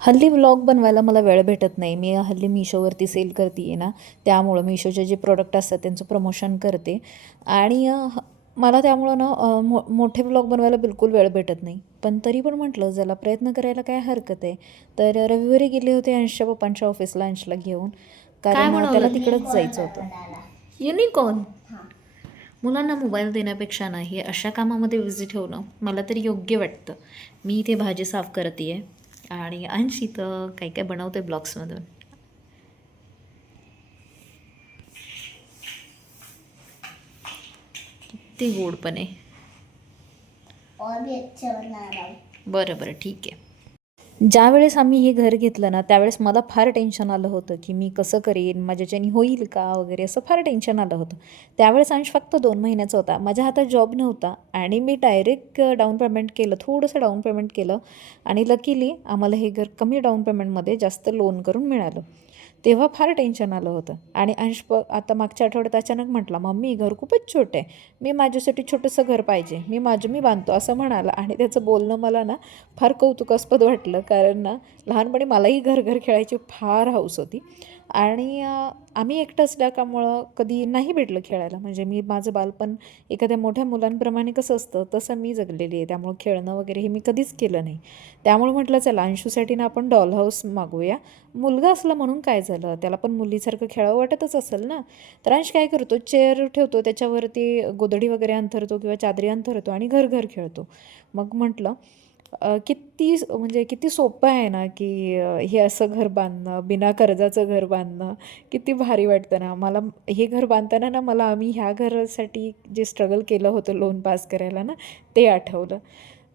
हल्ली व्लॉग बनवायला मला वेळ भेटत नाही. मी हल्ली Mishoवरती सेल करते आहे ना, त्यामुळं Mishoचे जे प्रोडक्ट असतात त्यांचं प्रमोशन करते आणि मला त्यामुळं ना मोठे व्लॉग बनवायला बिलकुल वेळ भेटत नाही. पण तरी पण म्हटलं चला प्रयत्न करायला काय हरकत आहे. तर रविवारी गेले होते अंशच्या पप्पांच्या ऑफिसला अंशला घेऊन, काय कारण त्याला बनवलं? तिकडंच जायचं होतं. युनिकॉर्न. मुलांना मोबाईल देण्यापेक्षा ना हे अशा कामामध्ये बिझी ठेवणं मला तरी योग्य वाटतं. मी इथे भाजी साफ करते आहे आणि अंश इथं काही काय बनवते ब्लॉग्समधून. किती गोडपणे. बरं बरं ठीक आहे. ज्यावेळेस आम्ही हे घर घेतलं ना त्यावेळेस मला फार टेन्शन आलं होतं की मी कसं करेन, माझ्याच्यानी होईल का वगैरे, असं फार टेन्शन आलं होतं. त्यावेळेस अंश फक्त 2 महिन्याचा होता. माझ्या हातात जॉब नव्हता आणि मी डायरेक्ट डाऊन पेमेंट केलं, थोडंसं डाऊन पेमेंट केलं आणि लकीली आम्हाला हे घर कमी डाऊन पेमेंटमध्ये जास्त लोन करून मिळालं. तेव्हा फार टेन्शन आलं होतं आणि अंश आता मागच्या आठवड्यात अचानक म्हटला, मम्मी घर खूपच छोटं आहे, मी माझ्यासाठी छोटंसं घर पाहिजे, मी बांधतो असं म्हणाला. आणि त्याचं बोलणं मला ना फार कौतुकास्पद वाटलं, कारण ना लहानपणी मलाही घर घर खेळायची फार हौस होती आणि आम्ही एकटं असल्यामुळं कधी नाही भेटलं खेळायला. म्हणजे मी माझं बालपण एखाद्या मोठ्या मुलांप्रमाणे कसं असतं तसं मी जगलेली आहे, त्यामुळं खेळणं वगैरे हे मी कधीच केलं नाही. त्यामुळे म्हटलं चला अंशूसाठी ना आपण डॉल हाऊस मागवूया. मुलगा असला म्हणून काय झालं, त्याला पण मुलीसारखं खेळावं वाटतच असेल ना. तर अंश काय करतो, चेअर ठेवतो त्याच्यावरती गोधडी वगैरे अंथरतो किंवा चादरी अंथरतो आणि घर घर खेळतो. मग म्हटलं म्हणजे किती सोपं आहे ना की हे असं घर बांधणं, बिना कर्जाचं घर बांधणं किती भारी वाटतं ना. मला हे घर बांधताना ना आम्ही ह्या घरासाठी जे स्ट्रगल केलं होतं लोन पास करायला ना, ते आठवलं.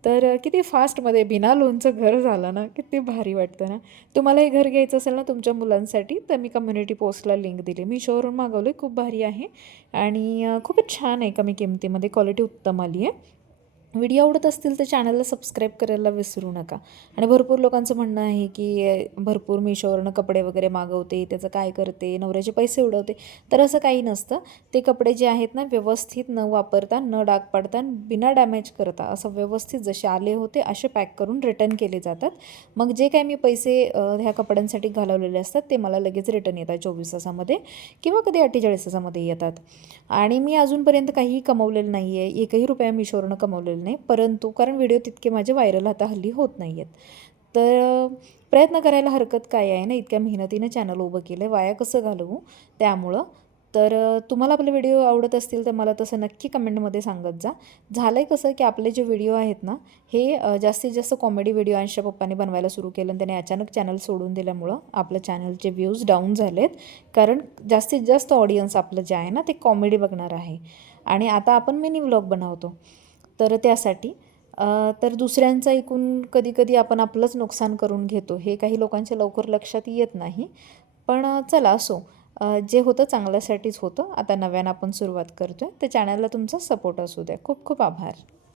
तर किती फास्टमध्ये बिना लोनचं घर झालं ना, किती भारी वाटतं ना. तुम्हाला हे घर घ्यायचं असेल ना तुमच्या मुलांसाठी, तर मी कम्युनिटी पोस्टला लिंक दिली. Mishoवरून मागवलं आहे, खूप भारी आहे आणि खूपच छान आहे, कमी किमतीमध्ये क्वालिटी उत्तम आली आहे. व्हिडिओ आवडत असतील तर चॅनलला सबस्क्राईब करायला विसरू नका. आणि भरपूर लोकांचं म्हणणं आहे की भरपूर Mishoवरनं कपडे वगैरे मागवते, त्याचं काय करते, नवऱ्याचे पैसे उडवते. तर असं काही नसतं. ते कपडे जे आहेत ना व्यवस्थित न वापरता, न डाग पाडता, बिना डॅमेज करता असं व्यवस्थित जसे आले होते असे पॅक करून रिटर्न केले जातात. मग जे काय मी पैसे ह्या कपड्यांसाठी घालवलेले असतात ते मला लगेच रिटर्न येतात 24 तासामध्ये किंवा कधी 48 तासामध्ये येतात. आणि मी अजूनपर्यंत काहीही कमवलेलं नाही आहे, एकही रुपया Mishoवरनं कमवलेलं नाही. परंतु कारण व्हिडिओ तितके माझे व्हायरल आता हल्ली होत नाही आहेत. तर प्रयत्न करायला हरकत काय आहे ना, इतक्या मेहनतीनं चॅनल उभं केलं आहे, वाया कसं घालवू. त्यामुळं तर तुम्हाला आपले व्हिडिओ आवडत असतील तर मला तसं नक्की कमेंटमध्ये सांगत जा. झालं आहे कसं की आपले जे व्हिडिओ आहेत ना हे जास्तीत जास्त कॉमेडी व्हिडिओ अंशच्या पप्पाने बनवायला सुरू केलं आणि त्याने अचानक चॅनल सोडून दिल्यामुळं आपल्या चॅनलचे व्ह्यूज डाऊन झालेत. कारण जास्तीत जास्त ऑडियन्स आपलं जे आहे ना ते कॉमेडी बघणार आहे आणि आता आपण मिनी व्लॉग बनवतो. तर त्यासाठी तर दुसऱ्यांचं ऐकून कधी कधी आपण आपलंच नुकसान करून घेतो, हे काही लोकांच्या लवकर लक्षात येत नाही. पण चला असो, जे होतं चांगल्यासाठीच होतं. आता नव्यानं आपण सुरुवात करतो आहे, तर चॅनलला तुमचा सपोर्ट असू द्या. खूप खूप आभार.